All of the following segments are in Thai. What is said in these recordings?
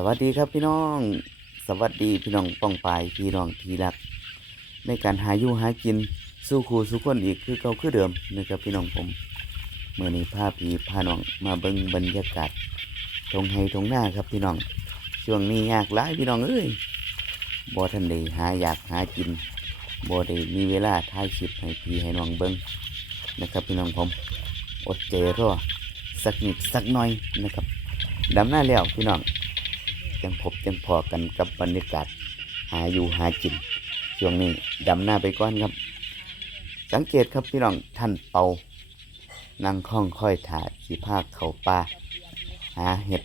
สวัสดีครับพี่น้อง สวัสดีพี่น้องป้องปายพี่น้องทีรัก ในการหาอยู่หากินสู้ครูสู้คนอีกคือเก่าคือเดิมนะครับพี่น้องผมเมื่อนี้พาพี่พาน้องมาเบิ่งบรรยากาศทงไฮทงหน้าครับพี่น้อง ช่วงนี้ยากหลายพี่น้องเอ้ยบ่ทันได้หาอยากหากินบ่ได้มีเวลาถ่ายคลิปให้พี่ให้น้องเบิ่งนะครับพี่น้องผมอดใจรอสักนิดสักหน่อยนะครับดำหน้าแล้วพี่น้อง จังพบจังพอกันกับบรรยากาศหาอยู่หากินช่วงนี้ดำหน้าไปก่อนครับ สังเกตครับพี่น้องท่านเปานั่งคล่องค่อยถ่าสีภาคเขาป่าหาเห็ด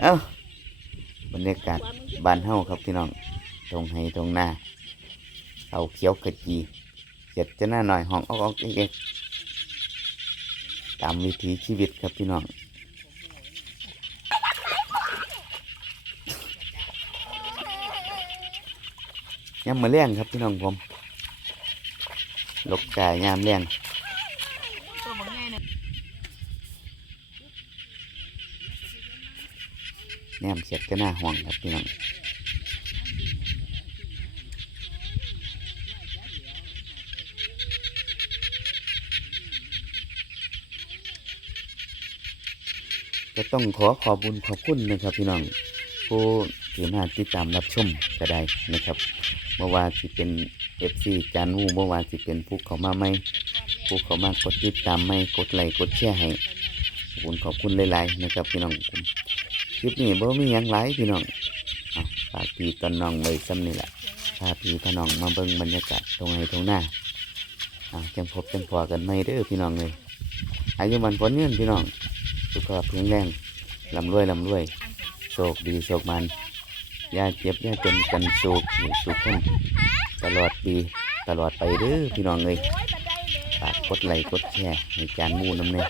เอ้าบรรยากาศบานเฮาครับพี่น้องตรงไห้ตรงหน้าเขาเขียวขจีเจ็ดจะหน้าหน่อยห้องออกออกเอกๆ ตามวิถีชีวิตครับพี่น้องยามมาแรงครับพี่น้องผมลกกายยามแรงแนมเสียดก็หน้าห่วงครับพี่น้อง ก็ต้องขอขอบุญขอบคุณนะครับพี่น้องผู้ที่มาติดตามรับชมก็ได้นะครับเมื่อว่าสิเป็นเอฟซีจานวูเมื่อวานสิเป็นผู้เขามาไม่ผู้เขามากดติดตามไม่กดไลค์กดแชร์ให้ขอบคุณขอบคุณหลายๆนะครับพี่น้องคลิปนี้บ่มีหยังหลายพี่น้องเอาฝากพี่ตอนน้องไว้ซ้ำนี่แหละพาพี่พน้องมาเบิ่งบรรยากาศตรงไหนตรงหน้าเอาจังพบจังพอกันไม่เด้อพี่น้องเลยอายุมันพ้นเงินพี่น้อง สุขภาพแข็งแรงลำรวยลำรวยโชคดีโชคมันยาเจ็บยาจนกันโชคอยู่สุขคนตลอดปีตลอดไปเด้อพี่น้องเลยฝากกดไลค์กดแชร์ให้จานมูน้ำเนี่ย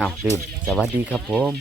อ้าวลืมสวัสดีครับผม